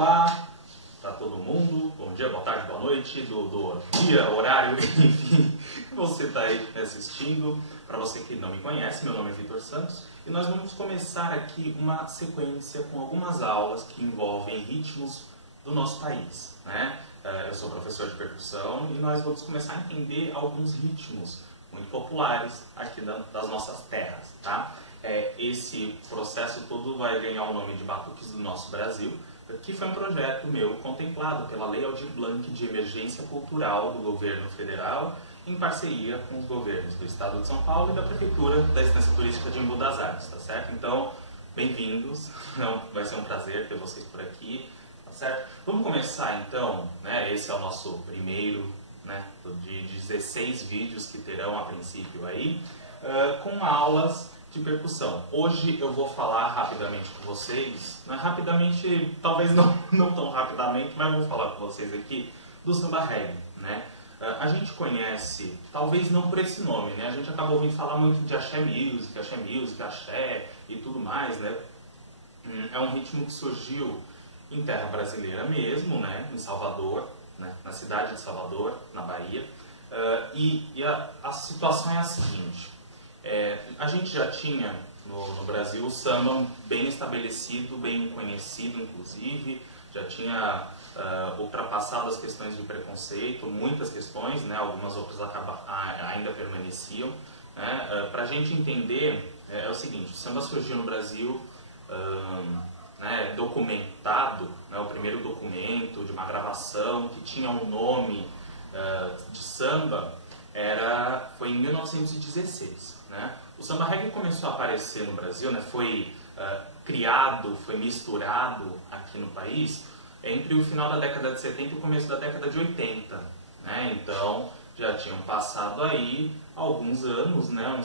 Olá para todo mundo, bom dia, boa tarde, boa noite, do dia, horário, enfim, você está aí assistindo. Para você que não me conhece, meu nome é Vitor Santos e nós vamos começar aqui uma sequência com algumas aulas que envolvem ritmos do nosso país, né? Eu sou professor de percussão e nós vamos começar a entender alguns ritmos muito populares aqui das nossas terras, tá? Esse processo todo vai ganhar o nome de Batuques do Nosso Brasil, que foi um projeto meu contemplado pela Lei Aldir Blanc de Emergência Cultural do Governo Federal, em parceria com os governos do Estado de São Paulo e da Prefeitura da Estância Turística de Embu das Artes, tá certo? Então, bem-vindos, vai ser um prazer ter vocês por aqui, tá certo? Vamos começar então, né? Esse é o nosso primeiro, né, de 16 vídeos que terão a princípio aí, com aulas de percussão. Hoje eu vou falar rapidamente com vocês, né? Rapidamente, talvez não tão rapidamente, mas vou falar com vocês aqui do samba reggae, né? A gente conhece, talvez não por esse nome, né? A gente acaba ouvindo falar muito de axé music, axé e tudo mais, né? É um ritmo que surgiu em terra brasileira mesmo, né? Em Salvador, né? Na cidade de Salvador, na Bahia. E a situação é a seguinte: a gente já tinha no Brasil o samba bem estabelecido, bem conhecido, inclusive, já tinha ultrapassado as questões de preconceito, muitas questões, né, algumas outras ainda permaneciam. Né? Para a gente entender, é o seguinte: o samba surgiu no Brasil né, documentado, né, o primeiro documento de uma gravação que tinha um nome de samba foi em 1916. Né? O samba reggae começou a aparecer no Brasil, né? Foi criado, foi misturado aqui no país entre o final da década de 70 e o começo da década de 80. Né? Então, já tinham passado aí alguns anos, né?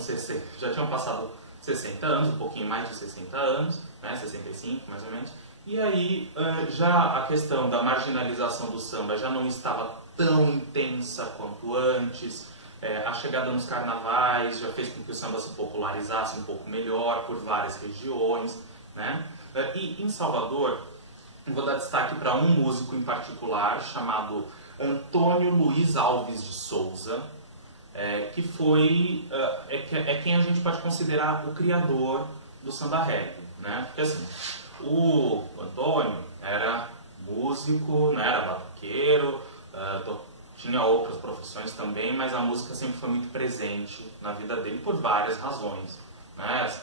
Já tinham passado 60 anos, um pouquinho mais de 60 anos, né? 65 mais ou menos. E aí, já a questão da marginalização do samba já não estava tão intensa quanto antes. A chegada nos carnavais já fez com que o samba se popularizasse um pouco melhor por várias regiões, né? E em Salvador, eu vou dar destaque para um músico em particular, chamado Antônio Luiz Alves de Souza, que foi quem a gente pode considerar o criador do samba reggae, né? Porque assim, o Antônio era músico, né? Era batuqueiro, tinha outras profissões também, mas a música sempre foi muito presente na vida dele por várias razões. Né?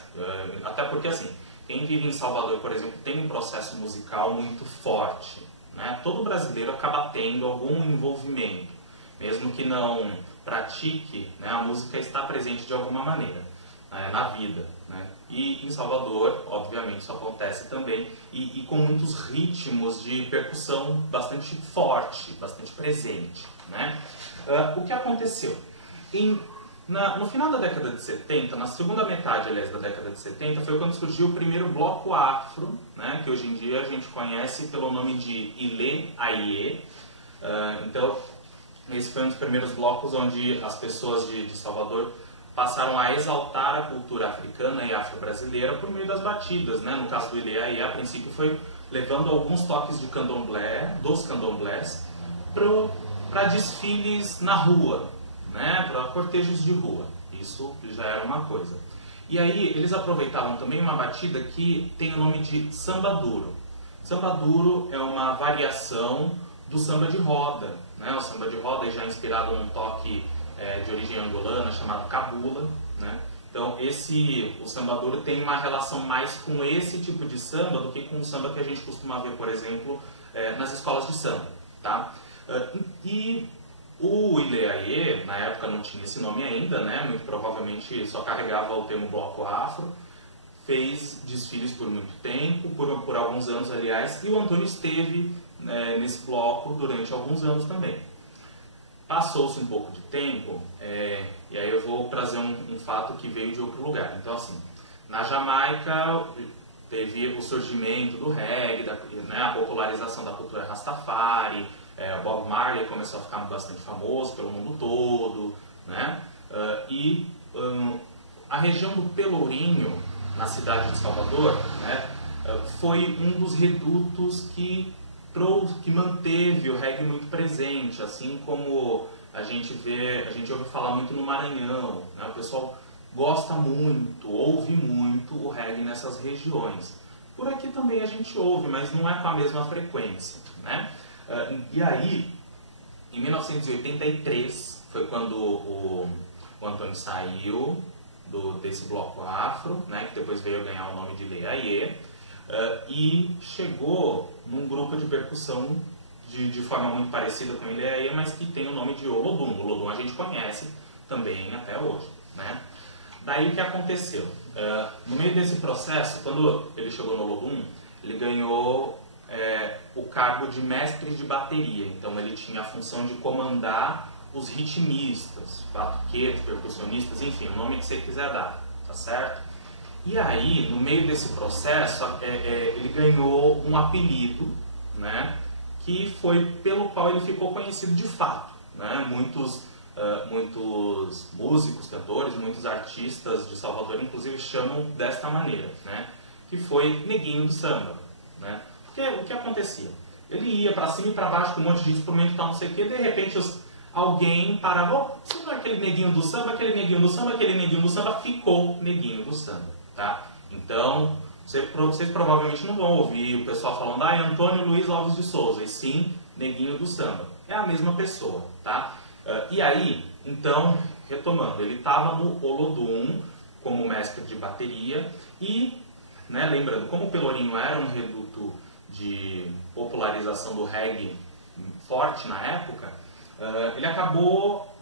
Até porque, assim, quem vive em Salvador, por exemplo, tem um processo musical muito forte. Né? Todo brasileiro acaba tendo algum envolvimento, mesmo que não pratique, né? A música está presente de alguma maneira, né? Na vida. Né? E em Salvador, obviamente, isso acontece também, e com muitos ritmos de percussão bastante forte, bastante presente. Né? O que aconteceu? No final da década de 70, na segunda metade, aliás, da década de 70, foi quando surgiu o primeiro bloco afro, né, que hoje em dia a gente conhece pelo nome de Ilê Aie. Então, esse foi um dos primeiros blocos onde as pessoas de Salvador passaram a exaltar a cultura africana e afro-brasileira por meio das batidas. Né? No caso do Ilê Aie, a princípio foi levando alguns toques de candomblé, dos candomblés, para desfiles na rua, né? Para cortejos de rua. Isso já era uma coisa. E aí eles aproveitavam também uma batida que tem o nome de samba duro. Samba duro é uma variação do samba de roda. Né? O samba de roda é já inspirado num toque de origem angolana chamado cabula. Né? Então o samba duro tem uma relação mais com esse tipo de samba do que com o samba que a gente costuma ver, por exemplo, nas escolas de samba. Tá? E o Ilê Aie, na época não tinha esse nome ainda, né? Muito provavelmente só carregava o termo bloco afro, fez desfiles por muito tempo, por alguns anos aliás, e o Antônio esteve nesse bloco durante alguns anos também. Passou-se um pouco de tempo, e aí eu vou trazer um fato que veio de outro lugar. Então assim, na Jamaica teve o surgimento do reggae, né? A popularização da cultura Rastafari. O Bob Marley começou a ficar bastante famoso pelo mundo todo, né? A região do Pelourinho, na cidade de Salvador, né, foi um dos redutos que que manteve o reggae muito presente, assim como a gente ouve falar muito no Maranhão, né? O pessoal gosta muito, ouve muito o reggae nessas regiões. Por aqui também a gente ouve, mas não é com a mesma frequência, né? E aí, em 1983, foi quando o Antônio saiu desse bloco afro, né, que depois veio ganhar o nome de Lei Aie, e chegou num grupo de percussão de forma muito parecida com Lei Aie, mas que tem o nome de Olodum. O Olodum a gente conhece também até hoje, né? Daí o que aconteceu? No meio desse processo, quando ele chegou no Olodum, ele ganhou o cargo de mestre de bateria. Então ele tinha a função de comandar os ritmistas, batuqueiros, percussionistas, enfim, o nome que você quiser dar, tá certo? E aí, no meio desse processo, ele ganhou um apelido, né, que foi pelo qual ele ficou conhecido de fato, né? Muitos músicos, cantores, muitos artistas de Salvador, inclusive, chamam desta maneira, né? Que foi Neguinho do Samba, né? Porque o que acontecia? Ele ia para cima e para baixo com um monte de instrumento e tal, não sei o que, de repente alguém parava, se não é aquele Neguinho do Samba, aquele Neguinho do Samba, aquele Neguinho do Samba, ficou Neguinho do Samba, tá? Então, vocês provavelmente não vão ouvir o pessoal falando, Antônio Luiz Alves de Souza, e sim Neguinho do Samba. É a mesma pessoa, tá? E aí, então, retomando, ele estava no Olodum como mestre de bateria e, né, lembrando, como o Pelourinho era um reduto de popularização do reggae forte na época, ele acabou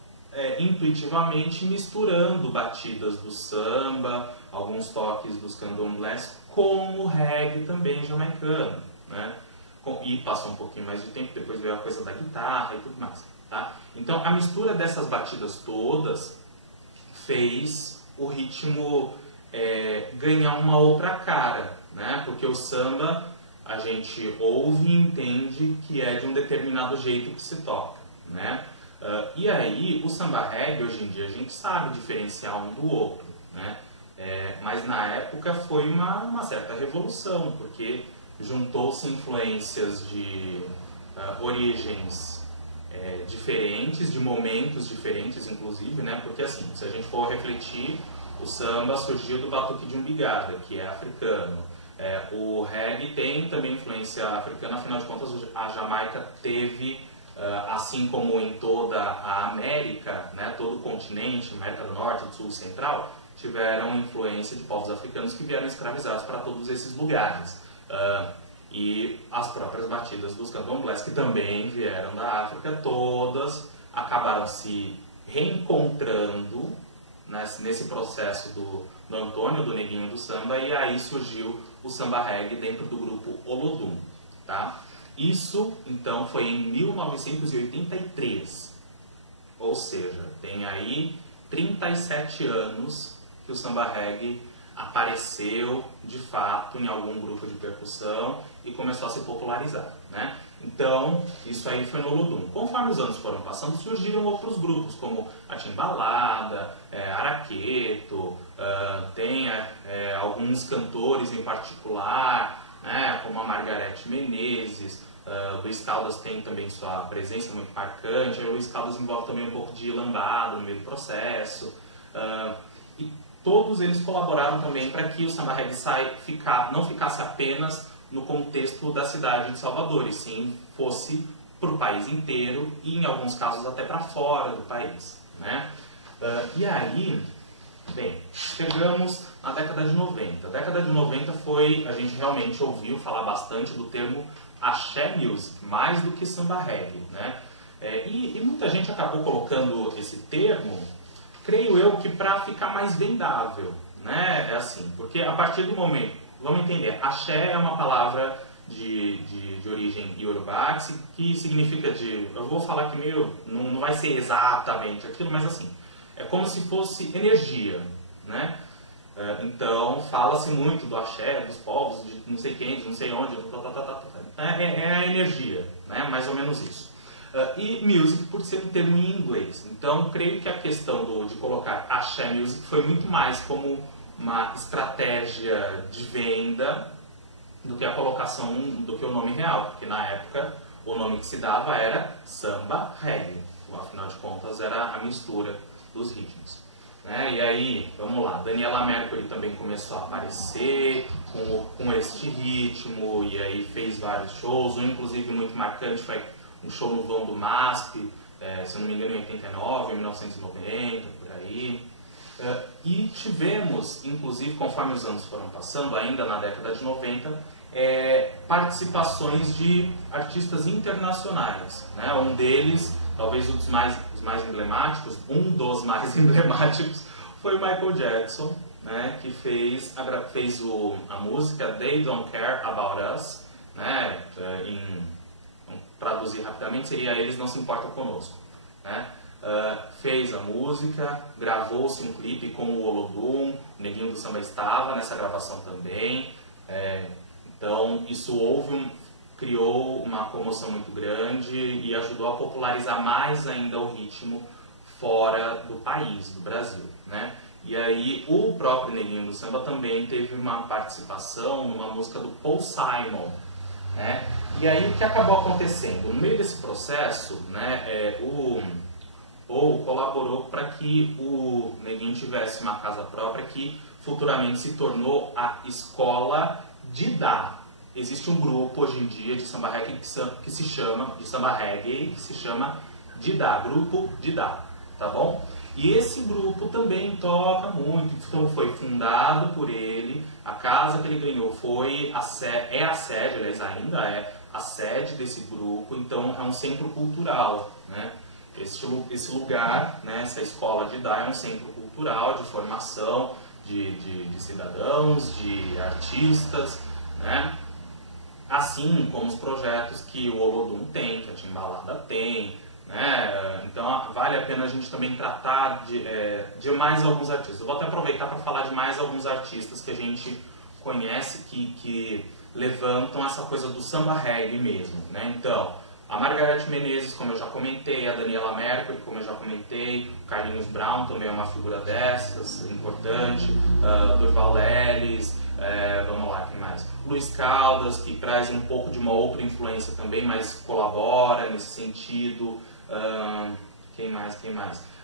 intuitivamente misturando batidas do samba, alguns toques dos candomblés com o reggae também jamaicano, né? E passou um pouquinho mais de tempo, depois veio a coisa da guitarra e tudo mais, tá? Então a mistura dessas batidas todas fez o ritmo ganhar uma outra cara, né? Porque o samba a gente ouve e entende que é de um determinado jeito que se toca, né? E aí o samba reggae hoje em dia a gente sabe diferenciar um do outro, né? Mas na época foi uma certa revolução, porque juntou-se influências de origens diferentes, de momentos diferentes, inclusive, né? Porque assim, se a gente for refletir, o samba surgiu do batuque de umbigada, que é africano. O reggae tem também influência africana, afinal de contas a Jamaica teve, assim como em toda a América, né, todo o continente, América do Norte, do Sul e Central, tiveram influência de povos africanos que vieram escravizados para todos esses lugares. E as próprias batidas dos candomblés, que também vieram da África, todas acabaram se reencontrando nesse processo do Antônio, do Neguinho do Samba, e aí surgiu o samba reggae dentro do grupo Olodum, tá? Isso, então, foi em 1983, ou seja, tem aí 37 anos que o samba reggae apareceu, de fato, em algum grupo de percussão e começou a se popularizar, né? Então, isso aí foi no Olodum. Conforme os anos foram passando, surgiram outros grupos, como a Timbalada, Araqueto, tem alguns cantores em particular, né, como a Margareth Menezes, o Luiz Caldas tem também sua presença muito marcante, o Luiz Caldas envolve também um pouco de lambada no meio do processo, e todos eles colaboraram também para que o samba reggae não ficasse apenas no contexto da cidade de Salvador, e sim fosse para o país inteiro e em alguns casos até para fora do país, né? E aí, bem, chegamos na década de 90. A década de 90 a gente realmente ouviu falar bastante do termo axé music, mais do que samba reggae, né? E muita gente acabou colocando esse termo, creio eu, que para ficar mais vendável, né? É assim, porque a partir do momento, vamos entender, axé é uma palavra de origem iorubá que significa eu vou falar que meio, não vai ser exatamente aquilo, mas assim, é como se fosse energia, né? Então, fala-se muito do axé, dos povos, de não sei quem, de não sei onde, é a energia, né? Mais ou menos isso. E music por ser um termo em inglês. Então, creio que a questão de colocar axé music foi muito mais como uma estratégia de venda do que a colocação, do que o nome real, porque na época o nome que se dava era samba reggae, afinal de contas era a mistura dos ritmos. Né? E aí, vamos lá, Daniela Mercury também começou a aparecer com este ritmo, e aí fez vários shows, um inclusive muito marcante foi um show no vão do MASP, se eu não me engano em 89, 1990, por aí. E tivemos, inclusive, conforme os anos foram passando, ainda na década de 90, participações de artistas internacionais. Né? Um deles, talvez um dos mais emblemáticos, foi o Michael Jackson, né? Que fez a música They Don't Care About Us, né? Traduzir rapidamente seria Eles Não Se Importam Conosco. Né? Fez a música, gravou-se um clipe com o Olodum, o Neguinho do Samba estava nessa gravação também. Então isso criou uma comoção muito grande e ajudou a popularizar mais ainda o ritmo fora do país, do Brasil. Né? E aí o próprio Neguinho do Samba também teve uma participação numa música do Paul Simon. Né? E aí o que acabou acontecendo? No meio desse processo, né, o Paul colaborou para que o Neguinho tivesse uma casa própria que futuramente se tornou a Escola Didá. Existe um grupo hoje em dia de samba reggae que se chama Didá, Grupo Didá, tá bom? E esse grupo também toca muito, então foi fundado por ele, a casa que ele ganhou é a sede, aliás ainda é a sede desse grupo, então é um centro cultural, né? Esse lugar, né, essa escola de Didá é um centro cultural de formação de cidadãos, de artistas, né? Assim como os projetos que o Olodum tem, que a Timbalada tem, né? Então vale a pena a gente também tratar de mais alguns artistas. Eu vou até aproveitar para falar de mais alguns artistas que a gente conhece que levantam essa coisa do samba reggae mesmo. Né? Então, a Margareth Menezes, como eu já comentei, a Daniela Mercury, como eu já comentei, o Carlinhos Brown também é uma figura dessas, importante, Durval Lelis, vamos lá, quem mais? Luiz Caldas, que traz um pouco de uma outra influência também, mas colabora nesse sentido. Quem mais?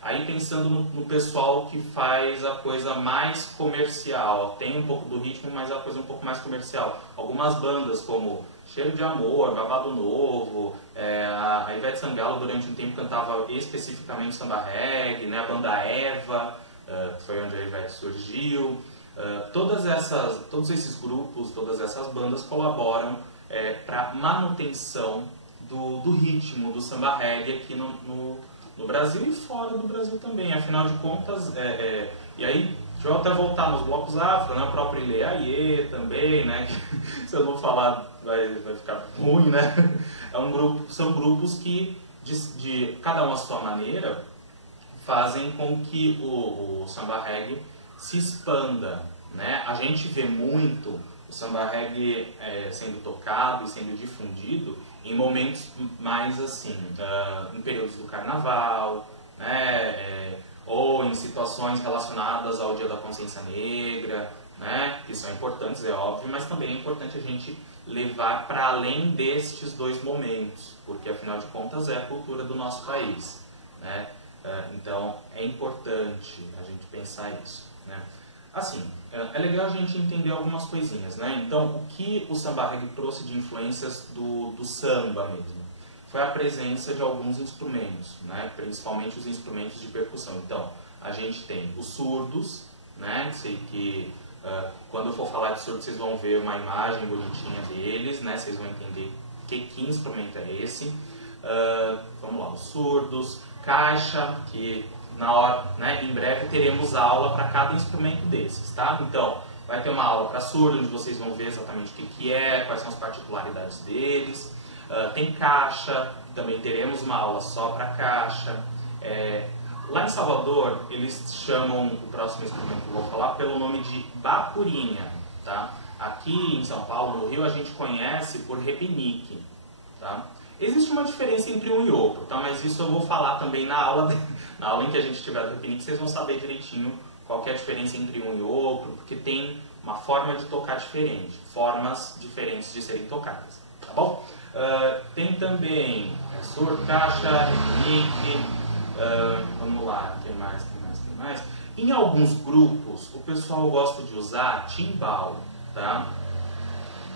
Aí pensando no pessoal que faz a coisa mais comercial, tem um pouco do ritmo, mas é a coisa um pouco mais comercial. Algumas bandas como Cheiro de Amor, Babado Novo, a Ivete Sangalo durante um tempo cantava especificamente samba reggae, né? A banda Eva, foi onde a Ivete surgiu. Todos esses grupos, todas essas bandas colaboram para manutenção do ritmo do samba reggae aqui no Brasil e fora do Brasil também. Afinal de contas, e aí, deixa eu até voltar nos blocos afro, né? O próprio Ilê Aie também, né? Se eu não falar vai ficar ruim, né? São grupos que, de cada uma à sua maneira, fazem com que o samba reggae se expanda. Né? A gente vê muito o samba reggae sendo tocado e sendo difundido em momentos mais assim, em períodos do carnaval, né? Ou em situações relacionadas ao Dia da Consciência Negra, né? Que são importantes, é óbvio, mas também é importante a gente levar para além destes dois momentos, porque afinal de contas é a cultura do nosso país. Né? Então é importante a gente pensar isso. Né? Assim, é legal a gente entender algumas coisinhas, né? Então, o que o samba reggae trouxe de influências do samba mesmo? Foi a presença de alguns instrumentos, né? Principalmente os instrumentos de percussão. Então, a gente tem os surdos, né? Sei que quando eu for falar de surdos, vocês vão ver uma imagem bonitinha deles, né? Vocês vão entender que instrumento é esse. Vamos lá, os surdos, caixa, que na hora, né, em breve teremos aula para cada instrumento desses, tá? Então, vai ter uma aula para surdo, onde vocês vão ver exatamente o que é, quais são as particularidades deles. Tem caixa, também teremos uma aula só para caixa. Lá em Salvador, eles chamam o próximo instrumento que eu vou falar pelo nome de bacurinha, tá? Aqui em São Paulo, no Rio, a gente conhece por repinique, tá? Existe uma diferença entre um e outro, tá? Mas isso eu vou falar também na aula em que a gente tiver do repinique, vocês vão saber direitinho qual que é a diferença entre um e outro, porque tem uma forma de tocar diferente, formas diferentes de serem tocadas, tá bom? Tem também surdo, caixa, repique, vamos lá, tem mais. Em alguns grupos, o pessoal gosta de usar timbal, tá?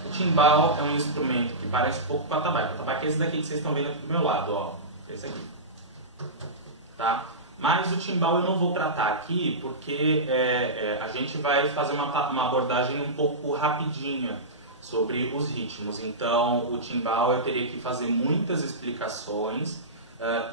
O timbal é um instrumento que parece um pouco com o atabaque. O atabaque é esse daqui que vocês estão vendo aqui do meu lado, ó. Esse aqui. Tá? Mas o timbal eu não vou tratar aqui porque a gente vai fazer uma abordagem um pouco rapidinha sobre os ritmos. Então, o timbal eu teria que fazer muitas explicações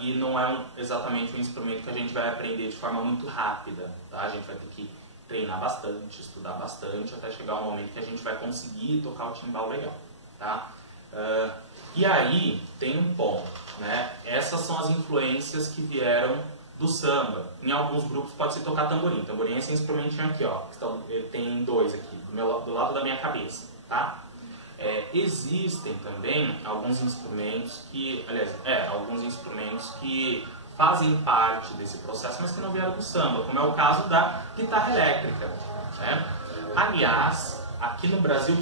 e não é exatamente um instrumento que a gente vai aprender de forma muito rápida. Tá? A gente vai ter que treinar bastante, estudar bastante, até chegar um momento que a gente vai conseguir tocar o timbal legal. Tá? E aí, tem um ponto. Né? Essas são as influências que vieram do samba. Em alguns grupos pode-se tocar tamborim. Tamborim é esse instrumentinho aqui, ó. Tem dois aqui, do lado da minha cabeça. Tá? Existem também alguns instrumentos que, fazem parte desse processo, mas que não vieram do samba, como é o caso da guitarra elétrica. Né? Aliás, aqui no Brasil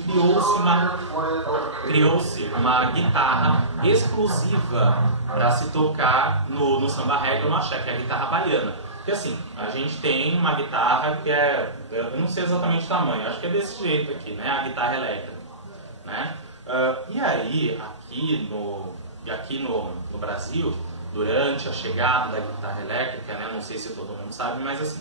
criou-se uma guitarra exclusiva para se tocar no samba reggae ou no axé, que é a guitarra baiana. Porque assim, a gente tem uma guitarra que eu não sei exatamente o tamanho, acho que é desse jeito aqui, né? A guitarra elétrica. Né? E aí, aqui no Brasil, durante a chegada da guitarra elétrica, né? Não sei se todo mundo sabe, mas assim,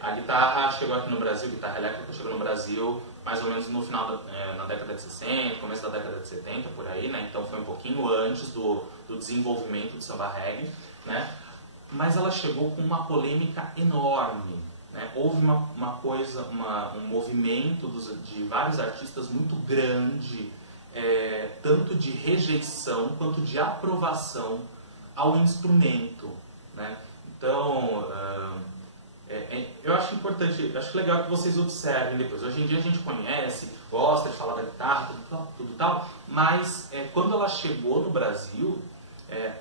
a guitarra chegou aqui no Brasil, a guitarra elétrica chegou no Brasil mais ou menos no final na década de 60, começo da década de 70, por aí, né? Então foi um pouquinho antes do desenvolvimento do samba reggae, né? Mas ela chegou com uma polêmica enorme. Né? Houve um movimento de vários artistas muito grande, tanto de rejeição quanto de aprovação ao instrumento. Né? Então, eu acho importante, acho legal que vocês observem depois. Hoje em dia a gente conhece, gosta de falar da guitarra, tudo tal, mas quando ela chegou no Brasil,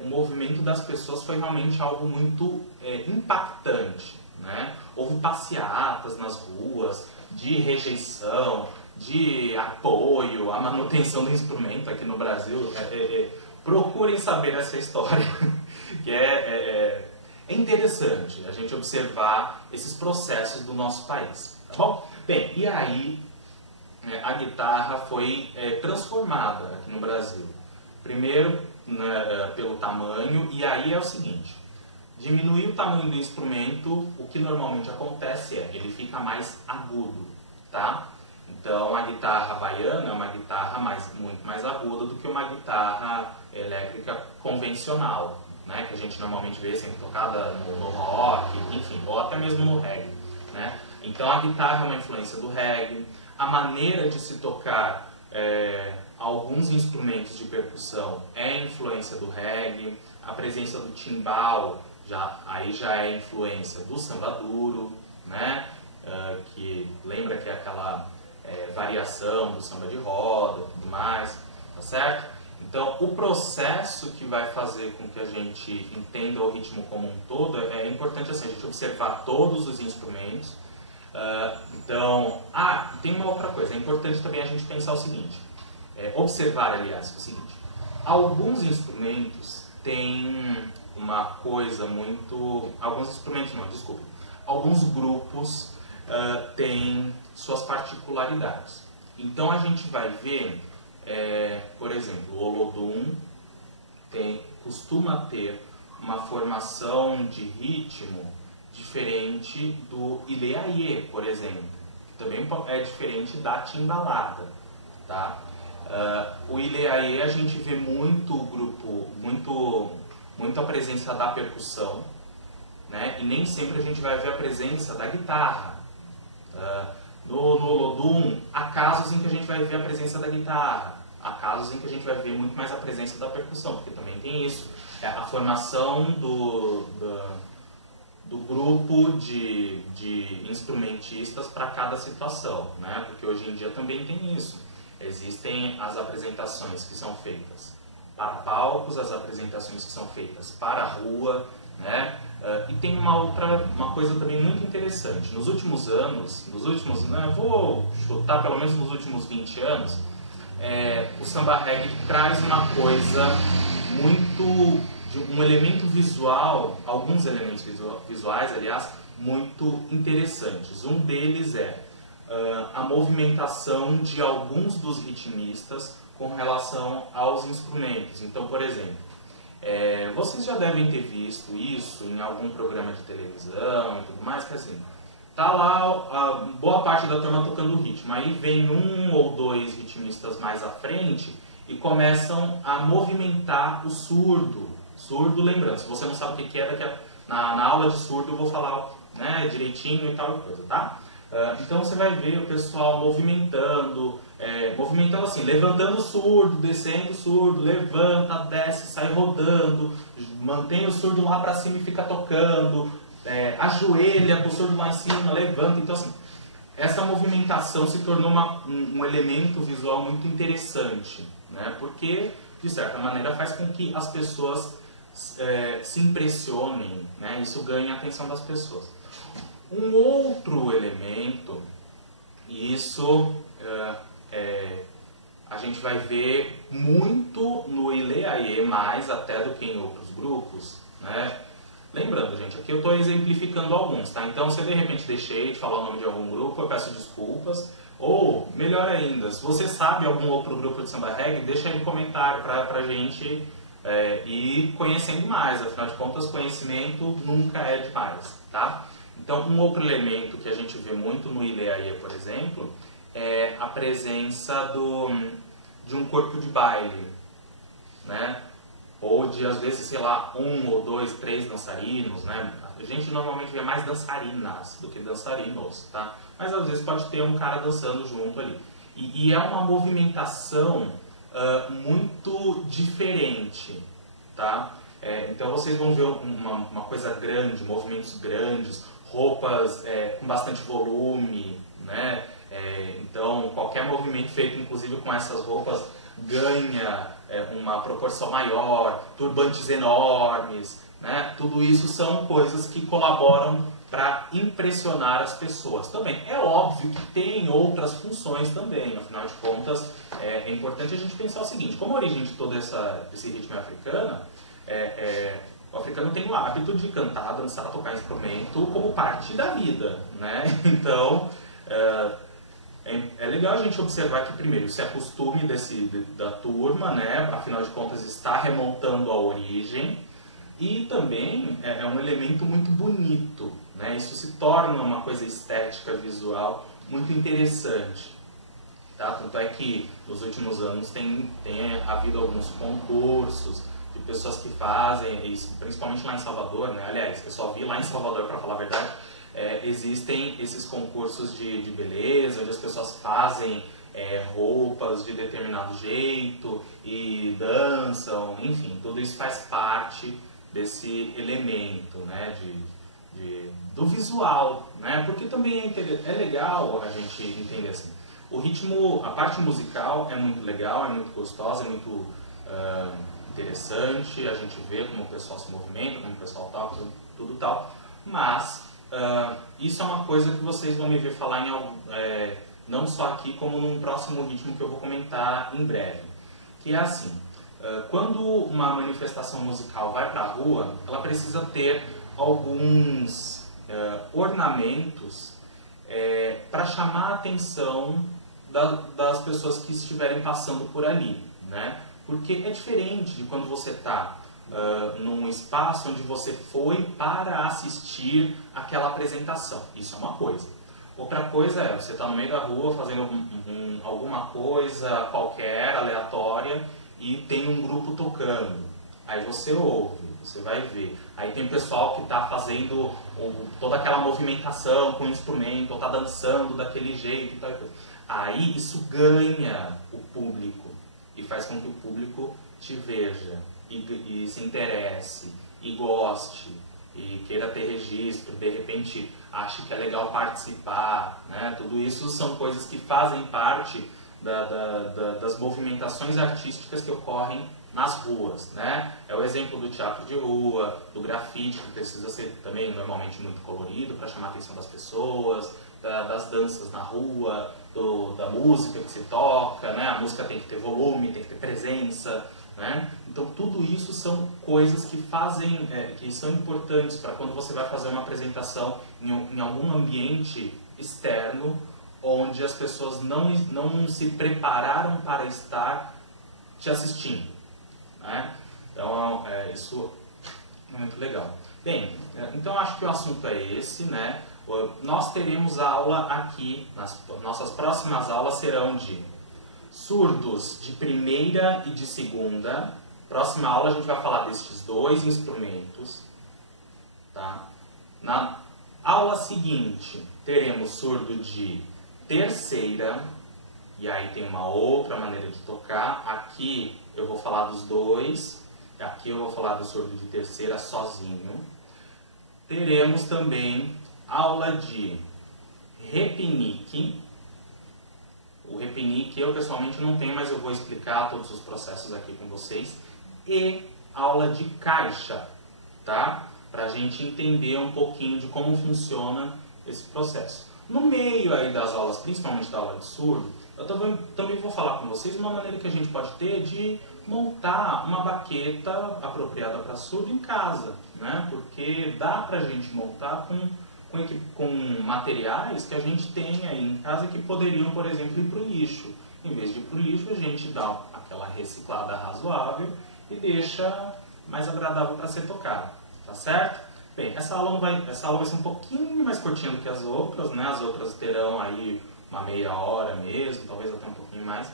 o movimento das pessoas foi realmente algo muito impactante. Né? Houve passeatas nas ruas de rejeição, de apoio à manutenção do instrumento aqui no Brasil. Procurem saber essa história, que é interessante a gente observar esses processos do nosso país. Tá bom? Bem, e aí a guitarra foi transformada aqui no Brasil. Primeiro, né, pelo tamanho, e aí é o seguinte: diminuir o tamanho do instrumento, o que normalmente acontece ele fica mais agudo, tá? Então a guitarra baiana é uma guitarra muito mais aguda do que uma guitarra elétrica convencional, né? Que a gente normalmente vê sendo tocada no rock, enfim, ou até mesmo no reggae, né? Então a guitarra é uma influência do reggae, a maneira de se tocar alguns instrumentos de percussão é influência do reggae, a presença do timbal já é influência do samba duro, né? Que lembra que é aquela variação do samba de roda e tudo mais, tá certo? Então, o processo que vai fazer com que a gente entenda o ritmo como um todo é importante assim, a gente observar todos os instrumentos. Então, tem uma outra coisa, é importante também a gente pensar o seguinte, observar, aliás, o seguinte: alguns instrumentos têm uma coisa muito... Alguns grupos têm suas particularidades. Então a gente vai ver, por exemplo, o Olodum costuma ter uma formação de ritmo diferente do Ileaie, por exemplo, que também é diferente da timbalada. Tá? O Ileaie a gente vê muito a presença da percussão, né? E nem sempre a gente vai ver a presença da guitarra. No Olodum, há casos em que a gente vai ver a presença da guitarra, há casos em que a gente vai ver muito mais a presença da percussão, porque também tem isso. A formação do grupo de instrumentistas para cada situação, né? Porque hoje em dia também tem isso. Existem as apresentações que são feitas para palcos, as apresentações que são feitas para a rua, né? E tem uma coisa também muito interessante. Nos últimos anos, vou chutar pelo menos nos últimos 20 anos, o samba reggae traz uma coisa muito, um elemento visual, alguns elementos visuais, aliás, muito interessantes. Um deles é a movimentação de alguns dos ritmistas com relação aos instrumentos. Então, por exemplo, vocês já devem ter visto isso em algum programa de televisão e tudo mais, que assim, tá lá a boa parte da turma tocando o ritmo, aí vem um ou dois ritmistas mais à frente e começam a movimentar o surdo. Surdo, lembrando, se você não sabe o que é, na aula de surdo eu vou falar, né, direitinho e tal coisa, tá? Então você vai ver o pessoal movimentando assim, levantando o surdo, descendo o surdo, levanta, desce, sai rodando, mantém o surdo lá pra cima e fica tocando, ajoelha com o surdo lá em cima, levanta. Então assim, essa movimentação se tornou um elemento visual muito interessante, né? Porque, de certa maneira, faz com que as pessoas se impressionem, né? Isso ganha a atenção das pessoas. Um outro elemento, e isso a gente vai ver muito no Ileaie mais até do que em outros grupos, né? Lembrando, gente, aqui eu estou exemplificando alguns, tá? Então, se eu de repente deixei de falar o nome de algum grupo, eu peço desculpas. Ou, melhor ainda, se você sabe algum outro grupo de samba reggae, deixa aí no comentário pra gente ir conhecendo mais. Afinal de contas, conhecimento nunca é demais, tá? Então, um outro elemento que a gente vê muito no Ileaie, por exemplo, é a presença de um corpo de baile, né? Ou de, às vezes, sei lá, 1 ou 2, 3 dançarinos, né? A gente normalmente vê mais dançarinas do que dançarinos, tá? Mas às vezes pode ter um cara dançando junto ali. E é uma movimentação muito diferente, tá? Então vocês vão ver uma coisa grande, movimentos grandes, roupas com bastante volume, né? Então qualquer movimento feito, inclusive com essas roupas, ganha uma proporção maior, turbantes enormes, né? Tudo isso são coisas que colaboram para impressionar as pessoas. Também é óbvio que tem outras funções também, afinal de contas é importante a gente pensar o seguinte: como a origem de todo esse ritmo é africana, o africano tem o hábito de cantar, dançar, tocar instrumento como parte da vida, né? Então é legal a gente observar que, primeiro, isso é costume da turma, né? Afinal de contas, está remontando a origem. E também é um elemento muito bonito, né? Isso se torna uma coisa estética, visual, muito interessante. Tá? Tanto é que, nos últimos anos, tem havido alguns concursos de pessoas que fazem, principalmente lá em Salvador, né? Aliás, eu só vi lá em Salvador, para falar a verdade. Existem esses concursos de beleza, onde as pessoas fazem roupas de determinado jeito e dançam, enfim, tudo isso faz parte desse elemento, né, do visual, né, porque também é legal a gente entender assim, o ritmo, a parte musical é muito legal, é muito gostosa, é muito interessante, a gente vê como o pessoal se movimenta, como o pessoal toca, tudo tal, mas isso é uma coisa que vocês vão me ver falar não só aqui, como num próximo ritmo que eu vou comentar em breve. Que é assim, quando uma manifestação musical vai para a rua, ela precisa ter alguns ornamentos para chamar a atenção das pessoas que estiverem passando por ali, né? Porque é diferente de quando você está num espaço onde você foi para assistir aquela apresentação. Isso é uma coisa. Outra coisa é você está no meio da rua fazendo alguma coisa qualquer, aleatória, e tem um grupo tocando. Aí você ouve, você vai ver. Aí tem o pessoal que está fazendo toda aquela movimentação com o instrumento, ou está dançando daquele jeito. E tal. Aí isso ganha o público e faz com que o público te veja. E se interesse, e goste, e queira ter registro, de repente ache que é legal participar, né? Tudo isso são coisas que fazem parte das movimentações artísticas que ocorrem nas ruas, né? É o exemplo do teatro de rua, do grafite, que precisa ser também normalmente muito colorido para chamar a atenção das pessoas, das danças na rua, da música que se toca, né? A música tem que ter volume, tem que ter presença, né? Então tudo isso são coisas que que são importantes para quando você vai fazer uma apresentação em algum ambiente externo, onde as pessoas não se prepararam para estar te assistindo, né? Então isso é muito legal. Bem, então acho que o assunto é esse, né? Nós teremos aula aqui, nossas próximas aulas serão de surdos de primeira e de segunda. Próxima aula a gente vai falar destes dois instrumentos, tá? Na aula seguinte teremos surdo de terceira, e aí tem uma outra maneira de tocar. Aqui eu vou falar dos dois, aqui eu vou falar do surdo de terceira sozinho. Teremos também aula de repinique. O repinique eu pessoalmente não tenho, mas eu vou explicar todos os processos aqui com vocês. E aula de caixa, tá? Para a gente entender um pouquinho de como funciona esse processo. No meio aí das aulas, principalmente da aula de surdo, eu também vou falar com vocês uma maneira que a gente pode ter de montar uma baqueta apropriada para surdo em casa, né? Porque dá para a gente montar com materiais que a gente tem aí em casa que poderiam, por exemplo, ir para o lixo. Em vez de ir para o lixo, a gente dá aquela reciclada razoável e deixa mais agradável para ser tocada, tá certo? Bem, essa aula vai ser um pouquinho mais curtinha do que as outras, né? As outras terão aí uma meia hora mesmo, talvez até um pouquinho mais.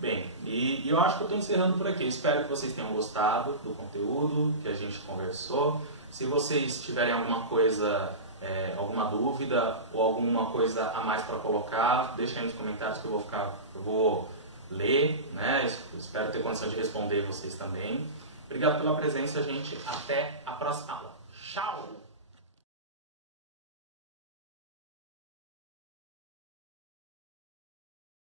Bem, e eu acho que eu estou encerrando por aqui. Espero que vocês tenham gostado do conteúdo que a gente conversou. Se vocês tiverem alguma coisa, alguma dúvida ou alguma coisa a mais para colocar, deixa aí nos comentários que eu vou ler, né? Espero ter condição de responder vocês também. Obrigado pela presença, gente. Até a próxima aula.